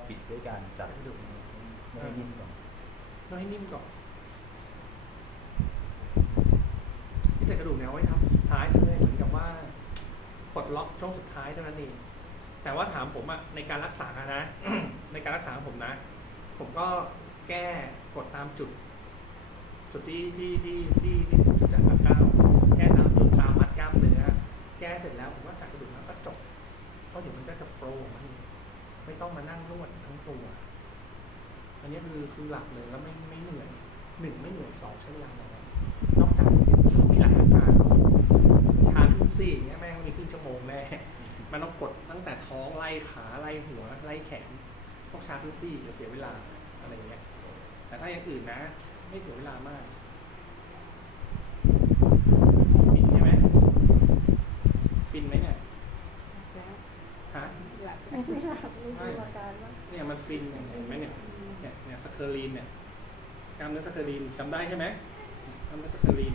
ปิดด้วยการจัดกระดูกไม่ให้นิ่มก่อนต้องให้นิ่มก่อนที่จัดกระดูกเนี่ยไว้ทำสุดท้ายเลยเหมือนกับว่าปลดล็อกช่วงสุดท้ายเท่านั้นเองแต่ว่าถามผมอะในการรักษานะ ในการรักษาของผมนะ ผมก็แก้กดตามจุดที่จุดจากก้าวแก้ตามจุดตามมัดกล้ามเนื้อแก้เสร็จแล้วผมว่าจัดกระดูกแล้วก็จบเพราะเดี๋ยวมันก็จะโฟล์มันไม่ต้องมานั่งนวดทั้งตัวอันนี้คือหลักเลยแล้วไม่เหนื่อยไม่เหนื่อย2ใช้เวลาน้อยนอกจากมีหลักการชาขึ้น4เงี้ยแม่งมีครึ่งชั่วโมงแน่มันต้องกดตั้งแต่ท้องไล่ขาไล่หัวไล่แขนพวกชาขึ้น4จะเสียเวลาอะไรเงี้ยแต่ถ้าอย่างอื่นนะไม่เสียเวลามากฟินใช่ไหมฟินไหมเนี่ยฮะไม่หลับรู้อาการว่าเนี่ยมันฟินเห็นไหมเนี่ยสเคอรีนเนี่ยกล้ามเนื้อสเคอรีนจำได้ใช่ไหมกล้ามเนื้อสเคอรีน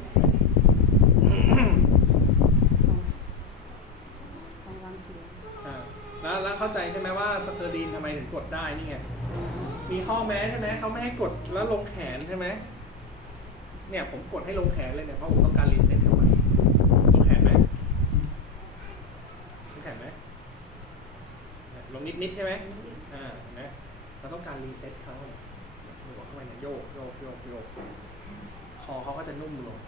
ของวางเสียงแล้วเข้าใจใช่ไหมว่าสเคอรีนทำไมถึงกดได้นี่ไงมีข้อแม้ใช่ไหมเขาไม่ให้กดแล้วลงแขนใช่ไหมเนี่ยผมกดให้ลงแขนเลยเนี่ยเพราะผมต้องการรีเซ็ตเข้าไปลงแขนไหมลงแขนไหมลงนิดใช่ไหมนะเราต้องการรีเซ็ตเขาเนี่ยหัวเข้าไปเนี่ยโยกคอเขาก็จะนุ่มลง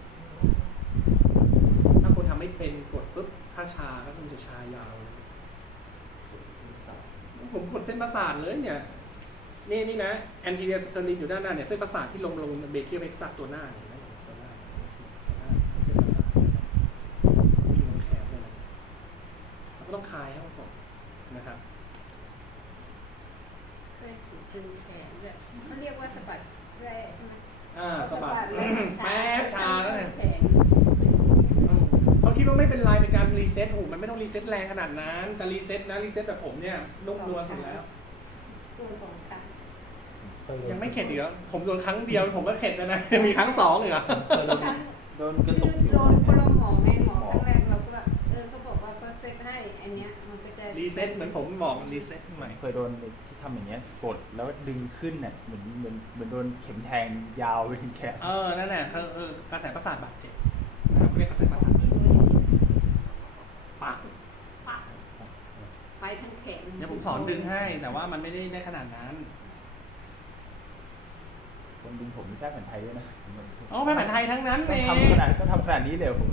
ถ้าคนทำไม่เป็นกดปุ๊บถ้าชาก็คงจะชายาวเลยผมกดเส้นประสาทเลยเนี่ยนี่นะแอนทีเรียสเตอรินอยู่ด้านหน้าเนี่ยเส้นประสาทที่ลงเบเคียลเพ็กซัสตัวหน้าเนี่ยตัวหน้าเส้นประสาทมีลงแขนเลยนะเราก็ต้องคลายให้มันก่อนนะครับเคยถูกดึงแขนแบบเขาเรียกว่าสะบัดแร่ใช่ไหมสะบัดแป๊บชาแล้วเนี่ยแขนเขาคิดว่าไม่เป็นไรเป็นการรีเซ็ตหูมันไม่ต้องรีเซ็ตแรงขนาดนั้นจะรีเซ็ตนะรีเซ็ตแบบผมเนี่ยนุ่มนวลสุดแล้วตัวสองครั้งยังไม่เข็ดอีกเหรอผมโดนครั้งเดียวผมก็เข็ดแล้วนะ มีครั้ง2อีกเหรอโดนกระตุกอยู่โดนพลหมอไงหมอครั้งแรกเราก็เขาบอกว่าก็เซ็ตให้อันเนี้ยมันก็จะรีเซ็ตเหมือนผมบอกรีเซ็ตใหม่เคยโดนที่ทำอย่างเงี้ยกดแล้วดึงขึ้นเนี่ยเหมือนโดนเข็มแทงยาวไปถึงแขนนั่นแหละกระแสประสาทบาดเจ็บนะครับเรียกกระแสประสาทปากไปทั้งแขนเดี๋ยวผมสอนดึงให้แต่ว่ามันไม่ได้ขนาดนั้นคนดึงผมมีแค่แผ่นไทยด้วยนะแผ่นไทยทั้งนั้นก็เองทำขนาดนี้เลยผม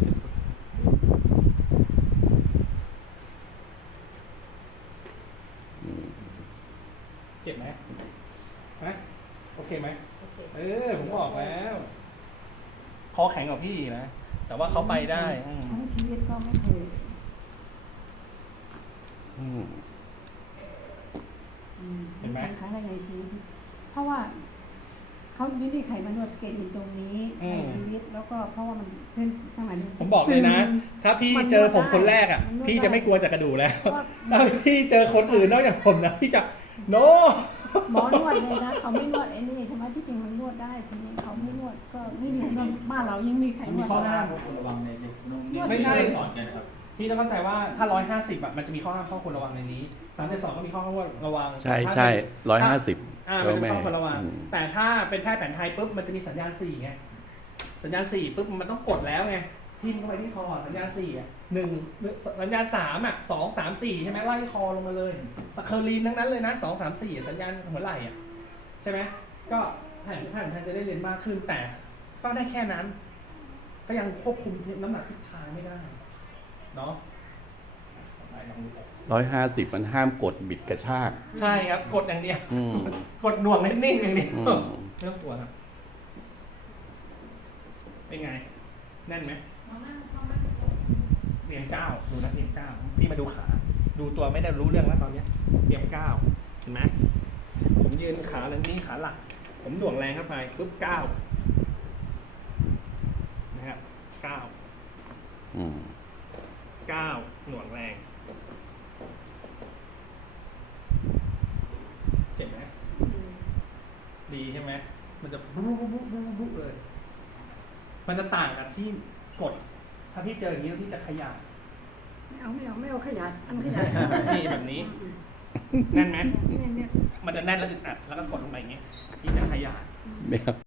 เจ็บไหมโอเคไหมโอเคผมบอกแล้วคอแข็งกว่าพี่นะแต่ว่าเขาไปได้ทั้งชีวิตก็ไม่เคยเห็นไหมครั้งแรกในชีวิตเพราะว่าเขาไม่มีใครมานวดสเกตอินตรงนี้ในชีวิตแล้วก็เพราะว่ามันเส้นข้างในผมบอกเลยนะ ถ้าพี่เจอผมคนแรกอ่ะพี่จะไม่กลัวจากกระดูกแล้วถ้าพี่เจอคนอื่นนอกจากผมนะพี่จะโนหมอนวดเลยนะเขาไม่นวดไอ้นี่ใช่ไหมที่จริงมันนวดได้ทีนี้เขาไม่นวดก็ไม่มีนวดบ้านเรายังมีใครนมีวดข้อห้ามระวังในไม่ใช่สอนกันครับพี่ต้องเข้าใจว่าถ้า150อ่ะมันจะมีข้อห้ามข้อควรระวังในนี้3.2ก็มีข้อห้ามระวังใช่150 มันเป็นข้อควรระวังแต่ถ้าเป็นแพทย์แผนไทยปุ๊บมันจะมีสัญญาณ4ไงสัญญาณ4ปุ๊บมันต้องกดแล้วไงทิ่มเข้าไปที่คอสัญญาณ4อ่ะ1สัญญาณ3อ่ะ2 3 4ใช่ไหมไล่คอลงมาเลยสเคอรีนทั้งนั้นเลยนะ2 3 4สัญญาณหัวไหล่อ่ะใช่ไหมก็แผนไทยจะได้เรียนมากขึ้นแต่ก็ได้แค่นั้นก็ยังควบคุมน้ำหนักทิศทางไม่ได้เนาะ 150มันห้ามกดบิดกระชากใช่ครับกดอย่างเดียวกดหน่วงนิ่งๆอย่างเดียวไม่ต้องกลัวครับเป็นไงแน่นไหมเรียงก้าวดูนะเรียงก้าวพี่มาดูขาดูตัวไม่ได้รู้เรื่องแล้วตอนเนี้ยเรียงก้าวเห็นไหมผมยืนขาแล้วนี่ขาหลักผมหน่วงแรงเข้าไปปุ๊บก้าวนะครับก้าวก้าวหน่วงแรงเจ็บไหมดีใช่ไหมมันจะบุ๊บเลย มันจะต่างกับที่กดถ้าพี่เจออย่างนี้พี่จะขยับไม่เอาขยันอันขยันนี่แบบนี้แน่นไหมเนี่ยมันมันจะแน่นแล้วอึดอัดแล้วก็กดลงไปอย่างเงี้ยพี่จะขยายเนี่ย